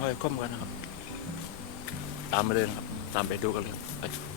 ห้อยก้มกันนะครับ ตามมาเลยนะครับ ตามไปดูกันเลยครับ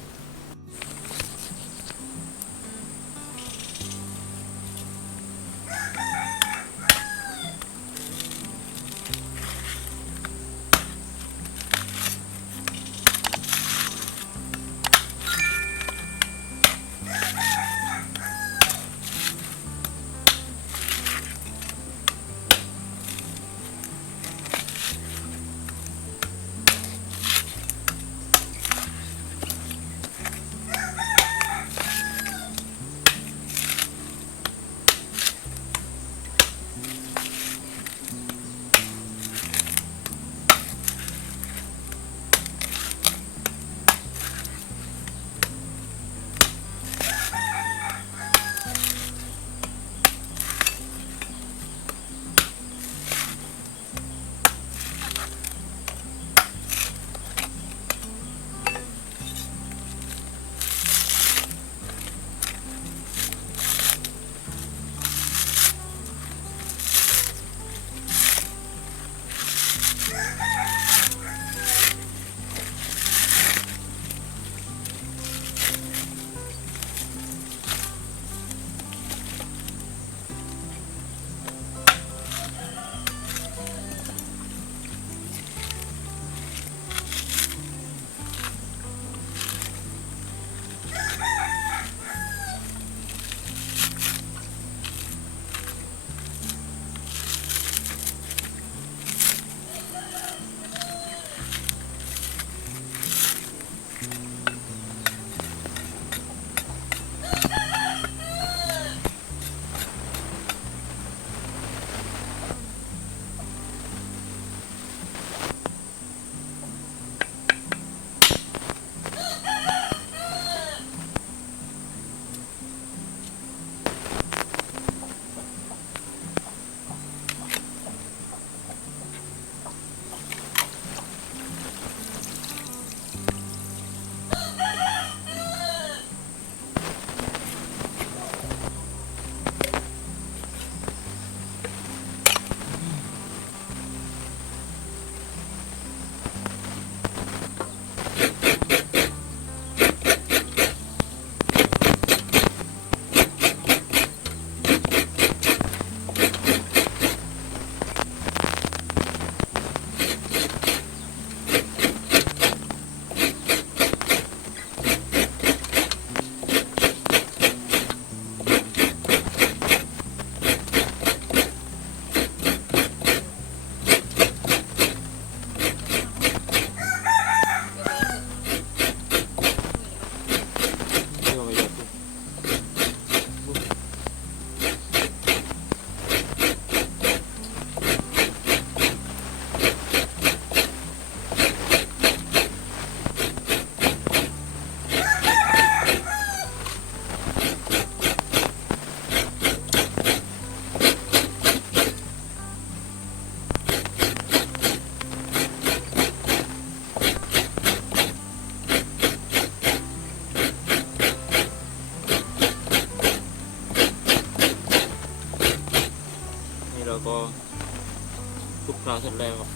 คลุกเคล้าเสร็จแล้วครับ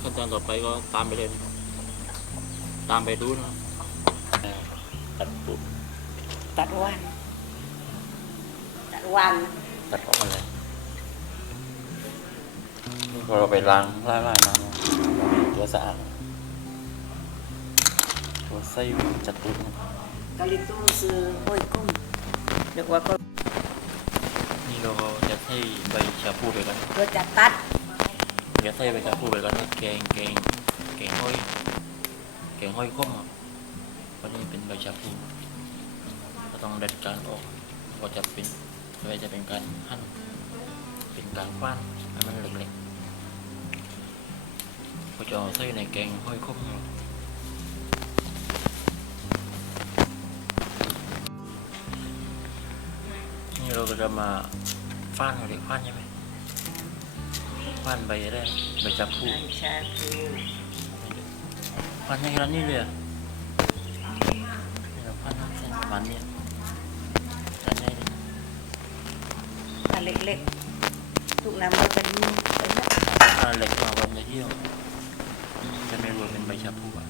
ขั้นตอนต่อไปก็ตามไปเลยนะครับตามไปดูนะครับตัดปุ๊บตัดวันตัดวันตัดออกมาเลยนี่พอเราไปล้างล้างล้างน้ำตัวสะอาดตัวไส้จัดตุ้นครับกะลิตู้ซื้อโอ้ยกุ้งเรียกว่าก็นี่เราก็จะใส่ใบชาพูไปกันเพื่อจะตัด จะใส่ใบชาพูไปกันนะแกงแกงแกงห้อยแกงห้อยข้มครับวันนี่เป็นใบชาพูก็ต้องเด็ดการออกก็จะเป็นก็จะเป็นการหั่นเป็นการคว้านให้มันเล็กๆก็จะใส่ในแกงห้อยคมของเรานี่เราก็จะมาฟ้านเขาเรียกฟ้านใช่ไหม ฟ้านใบอะไรใบชาพูใบชาพูฟันอย่างนี้เลยอะนี่เราฟันเส้นประมาณเนี้ยอันนี้เลยอันเล็กๆทุกน้ำมันเป็นเป็นแบบอันเล็กกว่าวันจะเที่ยวจะไม่รวมเป็นใบชาพูอะ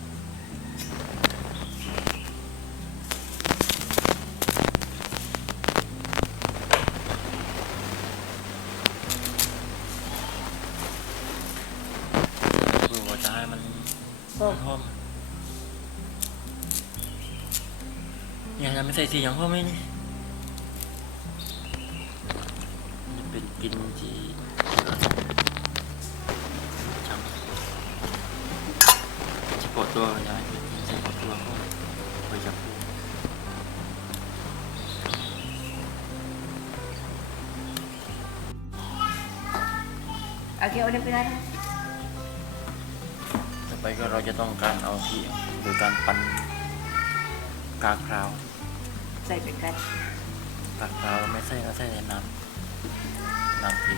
โอ้หอมเนี่ยจะไม่ใส่สีอย่างพ่อไหมนี่จะเป็นกินที่จังจะปวดตัวมันจะเป็นกลินที่ปวดตัวเขาไปจับปูเอเกี่ยวได้ไปได้ ไปก็เราจะต้องการเอาที่โดยการปั้นกากคราว ใส่ไปกันกากคราวไม่ใส่ก็ใส่ในน้ำน้ำที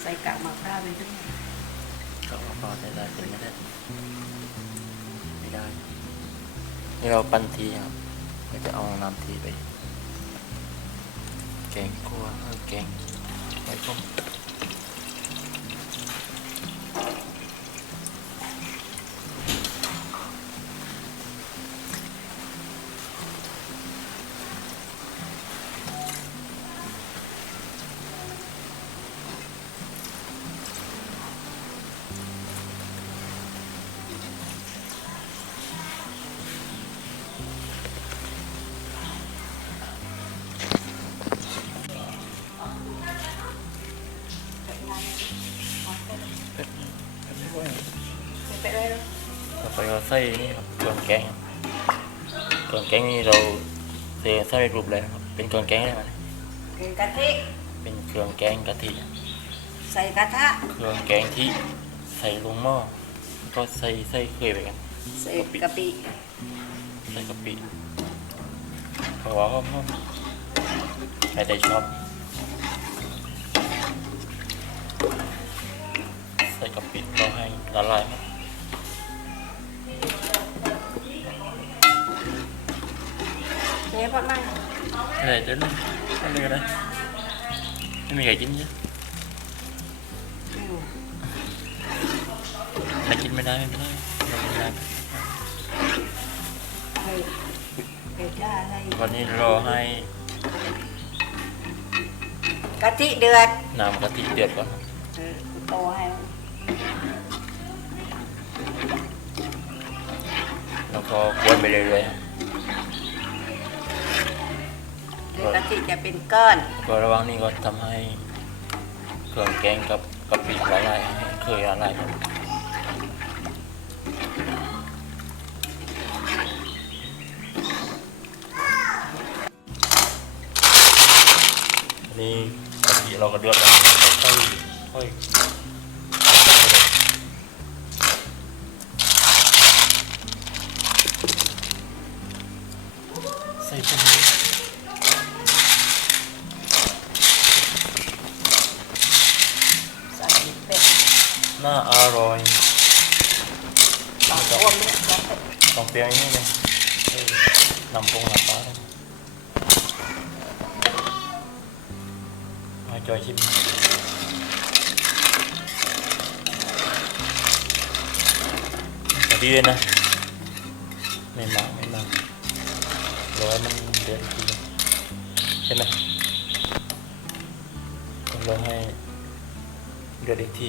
ใส่กากมะพร้าวไปด้วยก็พอใส่ได้เป็นไม่ได้ไม่ได้นี่เราปั้นทีครับก็จะเอาน้ำทีไปแกงคั่วเออแกง ไว้ ไปเราใส่นี่ครับเครื่องแกงเครื่องแกงนี่เราเสียใส่รูปแล้วครับเป็นเครื่องแกงได้ไหมกินกะทิเป็นเครื่องแกงกะทิใส่กระทะเครื่องแกงที่ใส่ลงหม้อแล้วก็ใส่ใส่เคยไปกันใส่กะปิใส่กะปิเพราะว่าเขาใครใจชอบใส่กะปิเราให้ละลายครับ เจ๊พอดมั่งอะไรเดี๋ยวนี้อะไรก็ได้ไม่มีใครกินเยอะอืมใครกินไม่ได้ไม่เป็นไรเรากินได้ใส่ใส่จ้าใส่วันนี้รอให้กะทิเดือดน้ำกะทิเดือดก่อนครับเออกูโตให้แล้วก็กวนไปเรื่อยๆ ครับเดี๋ยวกะทิจะเป็นก้อน ก็ระหว่างนี้ก็ทำให้เครื่องแกงกับกะปิละลายให้เคยละลายครับอันนี่กะปิเราก็เดือดแล้วเราค่อยค่อยใส่ไปเลยใส่ น่าอร่อยปากอ้วมเนี่ยปากเป็ดต้องเปรี้ยวอย่างนี้เลยเออนำปงน้ำปลาลงมาจอยชิมพอดีเลยนะ ไม่มากไม่มากรอให้มันเดือดทีนึงใช่ไหมต้องรอให้เดือดอีกที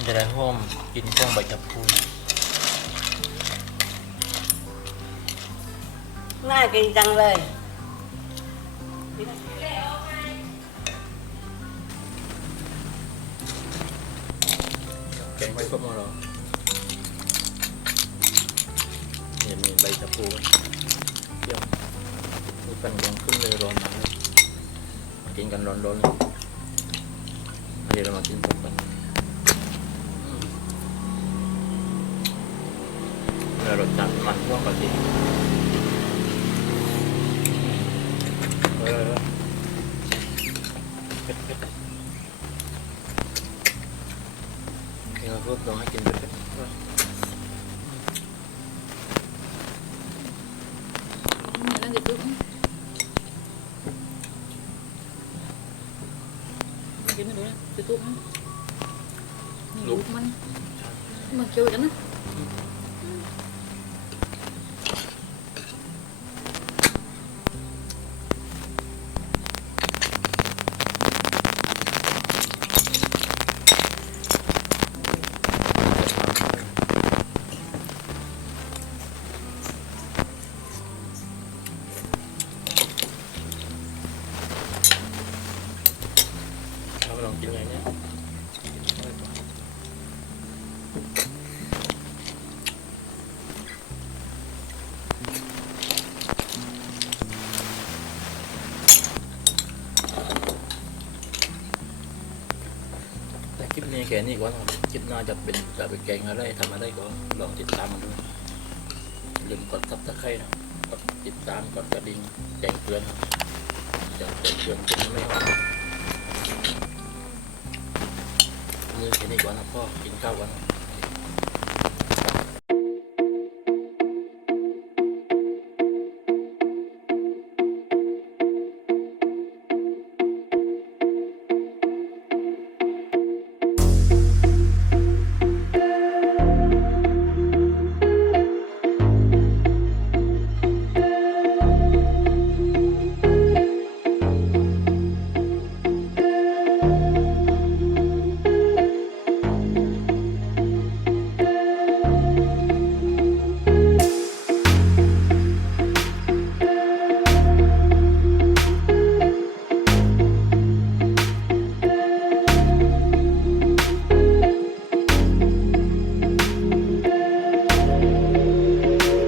มันจะได้หอมกลินของใบจับพูน่ากินจังเลยแกงไว้ครบหมดแล้วเนี่ยมีใบจับพูเที่ยวดูกันยังขึ้นเลยร้อนมากเลยมากินกันร้อนๆเลยเดี๋ยวเรามากินพร้อมกันอืม แล้วรสจัดมันพ่วงกะทิเออเผ็ดเผ็ดเดี๋ยวเราก็ต้องให้กินเผ็ดเผ็ดด้วย Nó thì cũng Cái nó đấy, cái tụi nó Lục. Lục มันมัน chơi đó nó เรา นี่แค่นี้ก่อนคลิปหน้าจะเป็นจะเป็นแกงอะไรทำอะไรก็ลองติดตามมาดูอย่าลืมกดซับสไครต์นะกดติดตามกดกระดิ่งแจ้งเตือนจะแจ้งเตือนกินไม่ออกมือแค่นี้ก่อนนะพ่อกินข้าวก่อนนะ